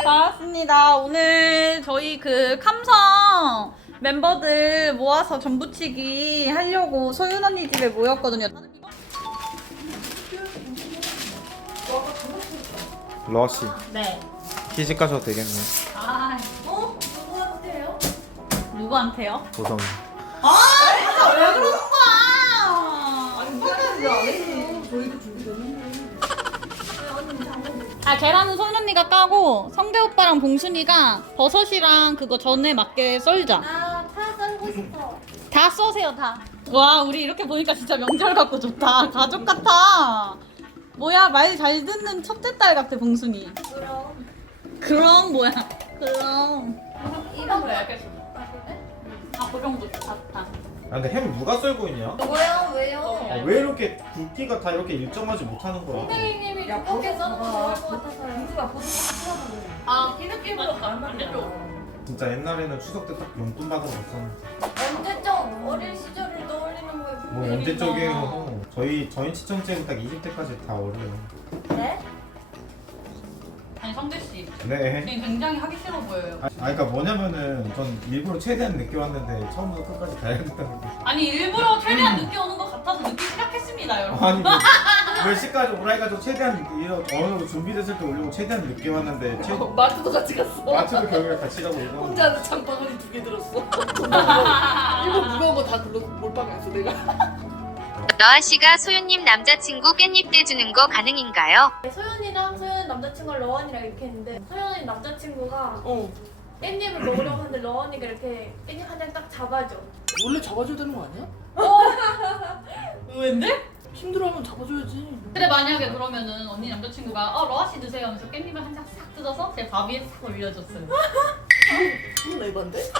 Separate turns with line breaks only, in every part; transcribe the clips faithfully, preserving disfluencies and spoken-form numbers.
반갑습니다. 오늘 저희 그 감성 멤버들 모아서 전부치기 하려고 소윤 언니 집에 모였거든요.
러시
네.
시집 가셔도 되겠네.
아,
어? 누구한테요?
누구한테요?
보성.
아, 진짜 왜 그러는 거야?
아니 우리한테 안 했어. 저희도 준비됐는데.
아, 계란은 소윤 언니가 까고 성대 오빠랑 봉순이가 버섯이랑 그거 전에 맞게 썰자.
나파 썰고 싶어.
다 써세요, 다. 와, 우리 이렇게 보니까 진짜 명절 같고 좋다. 가족 같아. 뭐야, 말 잘 듣는 첫째 딸 같아, 봉순이.
그럼
그럼 뭐야? 그럼.
이런 거.
아, 그 정도 좋다.
아 근데 햄 누가 썰고 있냐?
뭐야 왜요?
아, 왜 이렇게 굵기가 다 이렇게 일정하지 못하는 거야?
선생님이 두껍게 써는 거 좋아할 것 같아서요. 누가
아, 이 느낌으로 안 되죠?
진짜 옛날에는 추석 때 딱 용돈 받으러 갔었는데
언제적 어린 시절을 떠올리는 거예요.
뭐
분명히.
언제적이에요. 저희 저희 시청자는 딱 이십 대까지 다 어려요.
네?
아니, 성대 씨.
네.
지금 굉장히 하기 싫어 보여요.
아 그러니까 뭐냐면은 전 일부러 최대한 늦게 왔는데 처음부터 끝까지 다 해야 된다는 거.
아니, 일부러 최대한 늦게 오는 것 같아서 늦게 시작했습니다, 여러분.
아니 뭐, 몇 시까지 오라 해가지고 최대한 이런 어느 정도 준비됐을 때 오려고 최대한 늦게 왔는데 최...
마트도 같이 갔어.
마트도 결국에 같이 가고 이거
혼자는 장바구니 두 개 들었어. 이거 무거운 거 다 글로 몰빵했어 내가.
너아 씨가 소윤님 남자친구 깻잎 떼주는 거 가능인가요?
소연이랑 소연 남자친구랑 러원이랑 이렇게 했는데 소연이 남자친구가
어.
깻잎을 먹으려고 하는데 러원이가 이렇게 깻잎 한 장 딱 잡아줘.
원래 잡아줘야 되는 거 아니야?
의외인데?
힘들어하면 잡아줘야지.
근데 만약에 그러면은 언니 남자친구가 어, 러아 씨 드세요 하면서 깻잎을 한 장 싹 뜯어서 제 밥 위에 싹 올려줬어요.
그건 에반데?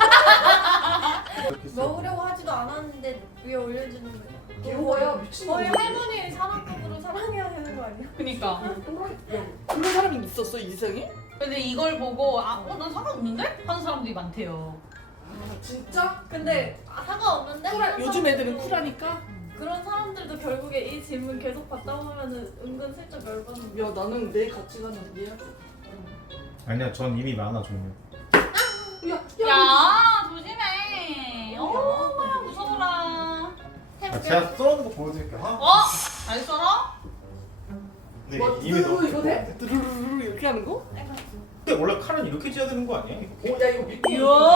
먹으려고 하지도 않았는데 위에 올려주는 거야.
귀여워요 미친.
거의 할머니 사랑급으로 사랑해야 되는 거 아니야?
그니까.
그런 사람이 있었어 이 세상에?
근데 이걸 보고 아, 어, 난 상관없는데? 하는 사람들이 많대요.
아 진짜?
근데 아, 상관없는데?
쿨하,
하는
요즘 애들은
사람들도-
쿨하니까.
그런 사람들도 결국에 이 질문 계속 받다 보면은 은근 슬쩍 열받는 거야.
야 나는 내 가치관을 이해하지.
아니야 전 이미 많아 종류.
야,
야, 조심해. 어, 뭐야, 무서워라.
아, 제가 썰어놓은 거 보여드릴게요. 하?
어? 잘 썰어?
네
뭐
이미
드르르
너무
이거 돼? 드르르르 이렇게 하는 거?
근데 원래 칼은 이렇게 쥐어야 되는 거 아니야?
오, 야 이거 믿고.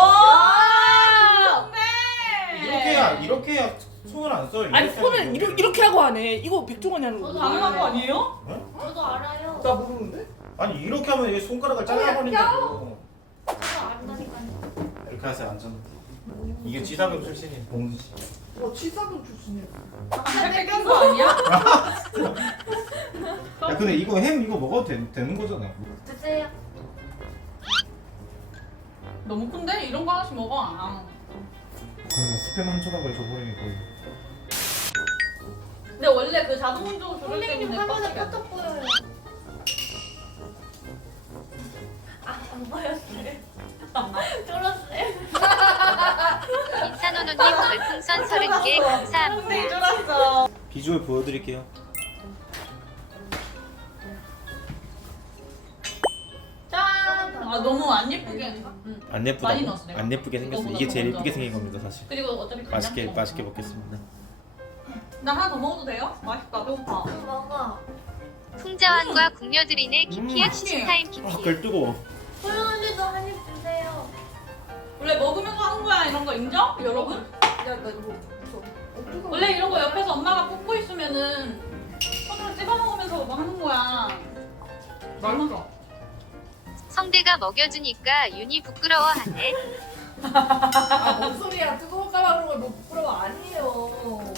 이야!
이렇게 해야 이렇게 해야 손을 안 써.
아니 손을 이렇게 이렇게 하고 하네. 이거 백종원이 하는 거.
저도 당연한 거 아니에요?
저도 알아요.
나 모르는데?
아니 이렇게 하면 얘 손가락을 잘라버린다고.
저도 안다니까요.
이렇게 하세요 안전. 이게 지사금 출신인 봉수 씨.
어 치사금 출신이야.
뺏긴 거 아니야?
야 근데 이거 햄 이거 먹어도 되, 되는 거잖아.
드세요.
너무 큰데? 이런 거 하나씩 먹어. 아.
그럼 스팸 한 조각을 줘버리니 거의.
근데 원래 그 자동 운전 조절
선생님
때문에
화면에
빡치게.
뼈떡 보여요. 아, 안 보였어요. 쫄았어요.
인사노노님 별풍선 서른 개 감사합니다.
쫄았어.
비주얼 보여드릴게요.
짠! 아, 너무 안 예쁘게. 응.
안
많이 넣었어, 내가.
안 예쁘게 생겼어.
이거보다
이게 제일
더
예쁘게
먼저.
생긴 겁니다 사실.
그리고 어차피 간장
맛있게
찍어
맛있게
먹어.
먹겠습니다.
나 하나 더 먹어도 돼요? 맛있다. 배고파.
좀 먹어.
풍자왕과 궁녀들이네 키키야
음.
시타임
아,
키키.
글 뜨거워.
소연 언니도 한 입 주세요.
원래 먹으면서 하는 거야, 이런 거 인정? 여러분?
야나 이거 없어. 어,
원래 이런 거 옆에서 엄마가 굽고 있으면은 손으로 찝어 먹으면서 뭐 하는 거야. 맛있어.
성대가 먹여주니까 윤이 부끄러워하네.
아뭔 소리야? 뜨거울까봐 그런 걸뭐 부끄러워 아니에요.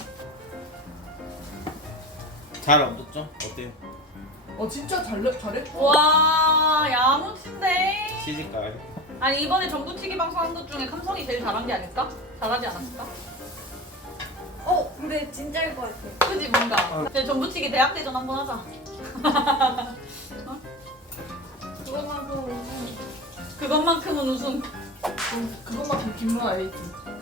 잘 얹었죠? 어때요?
어 진짜 잘 잘했어.
와, 야무친데.
시집가요.
아니, 이번에 전부치기 방송한 것 중에 감성이 제일 잘한 게 아닐까? 잘하지 않았을까?
어, 근데 진짜일 것 같아.
그지, 뭔가. 제 전부치기 대학대전 한번 하자.
그것만큼
그것만큼은 우승.
그것만큼 김문아 에이티.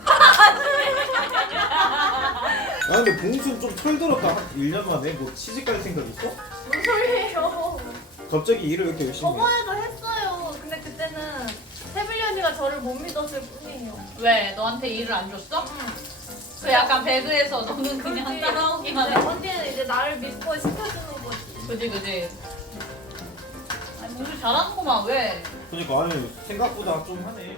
아 근데 봉수 좀 털들었다. 한 일 년 만에 뭐 시집갈 생각 있어?
뭔 소리예요?
갑자기 일을 이렇게 열심히 해.
저번에도 했어요. 근데 그때 저를 못 믿었을 뿐이에요.
왜? 너한테 일을 안 줬어? 그 약간 배그에서 너는 그냥
그렇지.
따라오기만
이제
해.
언니는 이제 나를 믿고 시켜주는 거지.
그지 그지. 아니 무슨 잘하는구만 왜?
그러니까 아니 생각보다 좀 하네.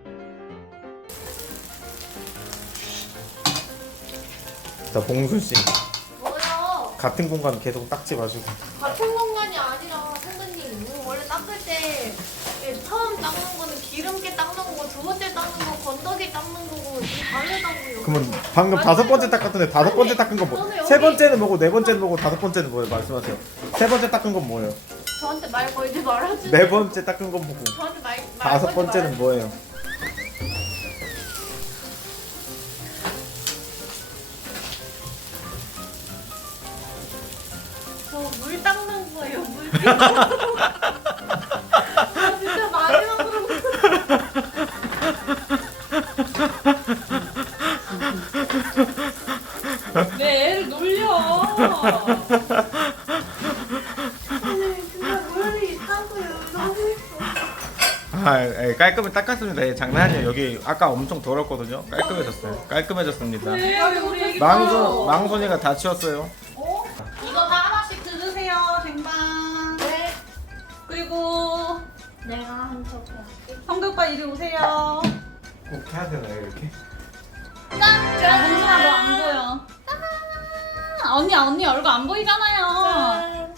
자 봉순 씨
뭐요?
같은 공간 계속 닦지 마시고.
같은 공간이 아니라 선생님 뭐 원래 닦을 때 이게 처음 닦는 거는 기름기 닦는 거고 두 번째 닦는 거 건더기 닦는 거고 이 다르다고요.
그러면 방금 다섯 번째 닦았던데 다섯 번째 닦은 건 뭐?
저는 여기-
세 번째는 뭐고 네 번째는 뭐고 다섯 번째는 뭐예요? 말씀하세요. 세 번째 닦은 건 뭐예요?
저한테 말 걸지 말아주세요.
네 번째 닦은 건 뭐고?
저한테 말, 말
다섯
걸지
번째는
말아주세요.
뭐예요?
저 물 닦는 거예요. 물 닦는 거. 아, 진짜 마지막으로
내 애를 놀려.
아니 진짜 물이 있다고요. 너무 했어.
아, 예, 깔끔히 닦았습니다. 예, 장난 아니에요. 여기 아까 엄청 더럽거든요. 깔끔해졌어요. 깔끔해졌습니다.
왜 우리 애기
망손 망손이가 다 치웠어요.
어? 이거 다 하나씩 들으세요 쟁반.
네.
그리고
내가 한 척해.
성규 오빠 이리 오세요.
꼭 해야 되나요 이렇게?
짠! 아, 봉순아 너 안 보여. 짠! 언니 언니 얼굴 안 보이잖아요.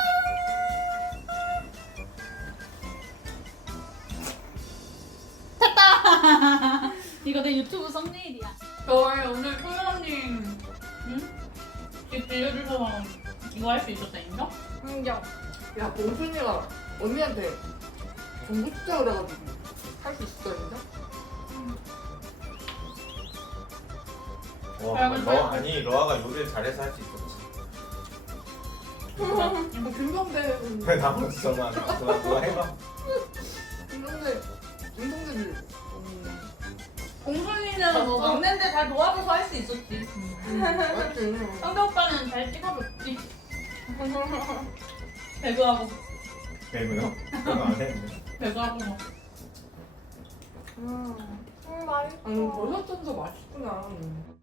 됐다. 이거 내 유튜브 썸네일이야. 저 오늘 소연 언니 응? 집 빌려주고 이거 할 수 있었다니까?
인정.
야 봉순이가 언니한테 정보 투자 그래가지고 할 수 있었다니까?
와, 너 아니 로아가 요리를 잘해서 할 수 있었지.
뭐 김성대
왜 나머지 저거 안 해? 누가 누가 해봐.
김성대 김성대들
공순이는 뭐 먹는데 잘 도와줘서 할 수 있었지.
맞지?
성규 오빠는 잘 찍어줬지. 배그하고
배고요? 그거 안 했는데.
배그하고 뭐.
음. 음 맛있어.
아니 버섯 전도 맛있구나.